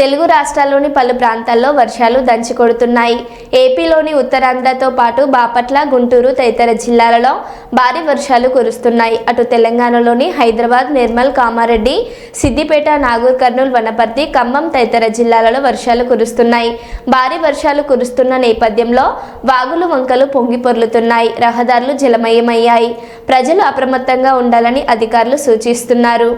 తెలుగు రాష్ట్రాల్లోని పలు ప్రాంతాల్లో వర్షాలు దంచికొడుతున్నాయి. ఏపీలోని ఉత్తరాంధ్రతో పాటు బాపట్ల, గుంటూరు తదితర జిల్లాలలో భారీ వర్షాలు కురుస్తున్నాయి. అటు తెలంగాణలోని హైదరాబాద్, నిర్మల్, కామారెడ్డి, సిద్దిపేట, నాగూర్ కర్నూల్, వనపర్తి, ఖమ్మం తదితర జిల్లాలలో వర్షాలు కురుస్తున్నాయి. భారీ వర్షాలు కురుస్తున్న నేపథ్యంలో వాగులు, వంకలు పొంగి పొర్లుతున్నాయి. రహదారులు జలమయమయ్యాయి. ప్రజలు అప్రమత్తంగా ఉండాలని అధికారులు సూచిస్తున్నారు.